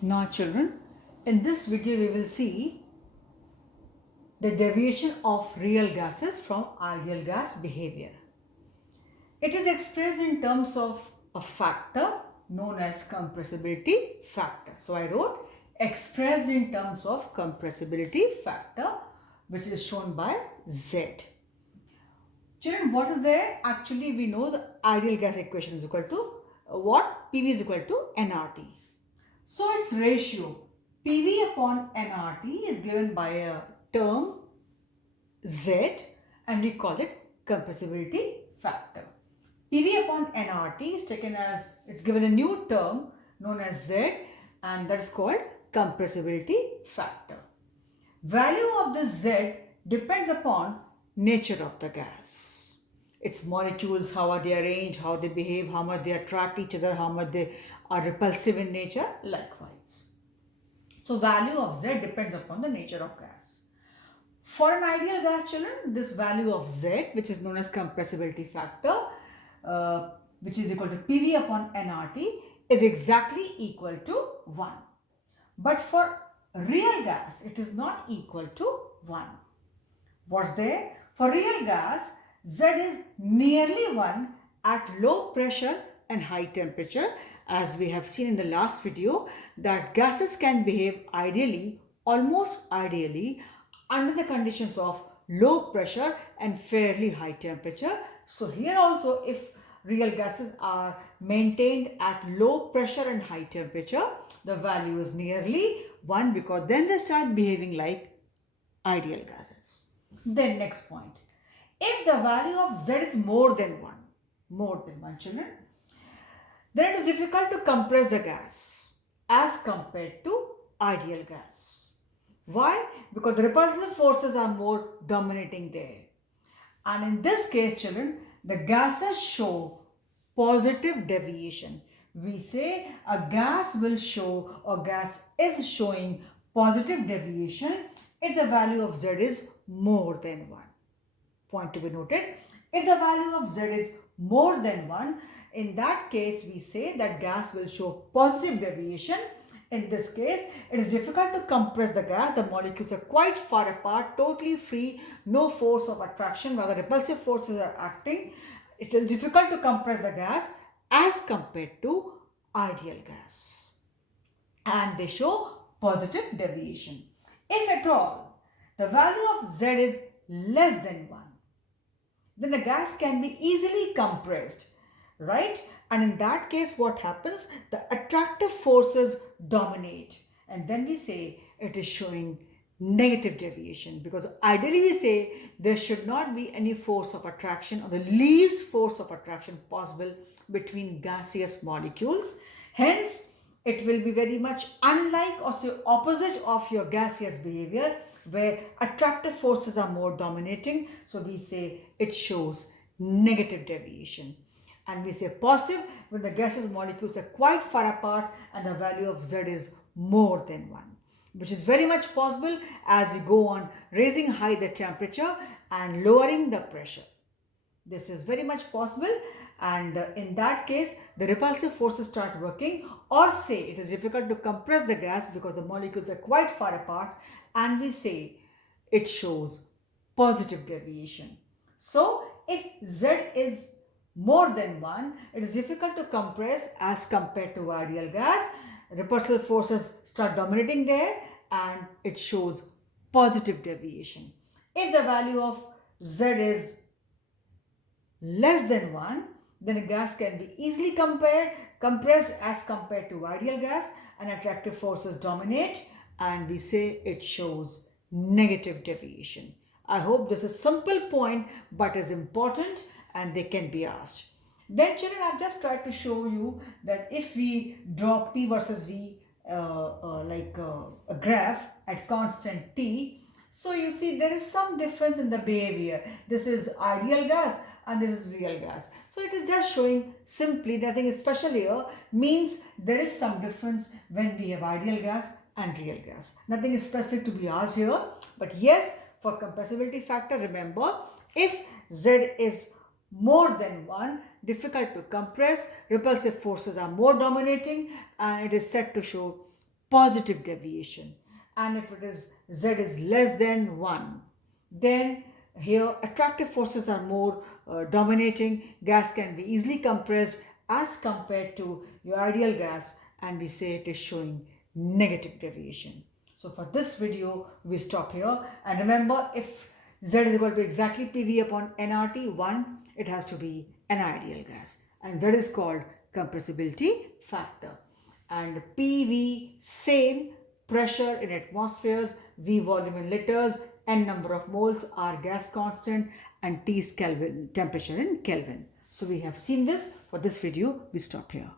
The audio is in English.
Now children, in this video we will see the deviation of real gases from ideal gas behavior. It is expressed in terms of a factor known as compressibility factor. So I wrote expressed in terms of compressibility factor, which is shown by Z. Children, what is there? Actually, we know the ideal gas equation is equal to what? PV is equal to nRT. So its ratio PV upon nRT is given by a term Z, and we call it compressibility factor. PV upon nRT is taken as, it's given a new term known as Z, and that's called compressibility factor. Value of the Z depends upon nature of the gas. Its molecules, how are they arranged, how they behave, how much they attract each other, how much they are repulsive in nature, likewise. So value of Z depends upon the nature of gas. For an ideal gas, children, this value of Z, which is known as compressibility factor, which is equal to PV upon nRT, is exactly equal to 1. But for real gas, it is not equal to 1. What's there? For real gas, Z is nearly 1 at low pressure and high temperature, as we have seen in the last video that gases can behave ideally, almost ideally, under the conditions of low pressure and fairly high temperature. So here also, if real gases are maintained at low pressure and high temperature, the value is nearly 1, because then they start behaving like ideal gases. Then next point, if the value of Z is more than 1 children, then it is difficult to compress the gas as compared to ideal gas. Why? Because the repulsive forces are more dominating there. And in this case, children, the gases show positive deviation. We say a gas will show, or gas is showing positive deviation if the value of Z is more than 1. Point to be noted. If the value of Z is more than 1, in that case we say that gas will show positive deviation. In this case, it is difficult to compress the gas. The molecules are quite far apart, totally free, no force of attraction, rather repulsive forces are acting. It is difficult to compress the gas as compared to ideal gas. And they show positive deviation. If at all the value of Z is less than 1, then the gas can be easily compressed, right? And in that case, what happens? The attractive forces dominate, and then we say it is showing negative deviation, because ideally we say there should not be any force of attraction, or the least force of attraction possible between gaseous molecules. Hence, it will be very much unlike, or say opposite of your gaseous behavior, where attractive forces are more dominating. So we say it shows negative deviation. And we say positive when the gaseous molecules are quite far apart and the value of Z is more than 1, which is very much possible as we go on raising high the temperature and lowering the pressure. This is very much possible, and in that case the repulsive forces start working, or say it is difficult to compress the gas because the molecules are quite far apart, and we say it shows positive deviation. So if Z is more than 1, it is difficult to compress as compared to ideal gas. Repulsive forces start dominating there and it shows positive deviation. If the value of Z is less than 1, then a gas can be easily compressed as compared to ideal gas, and attractive forces dominate, and we say it shows negative deviation. I hope this is simple point but is important and they can be asked. Then children, I've just tried to show you that if we draw P versus V a graph at constant T, so you see there is some difference in the behavior. This is ideal gas and this is real gas. So it is just showing simply, nothing special here, means there is some difference when we have ideal gas and real gas. Nothing is specific to be asked here, but yes, for compressibility factor, remember, if Z is more than 1, difficult to compress, repulsive forces are more dominating, and it is said to show positive deviation. And if it is Z is less than 1, then here attractive forces are more dominating. Gas can be easily compressed as compared to your ideal gas, and we say it is showing negative deviation. So for this video we stop here, and remember, if Z is equal to exactly PV upon nRT 1, it has to be an ideal gas, and Z is called compressibility factor. And PV, same, pressure in atmospheres, V volume in liters, N number of moles, R gas constant, and T is Kelvin, temperature in Kelvin. So we have seen this. For this video we stop here.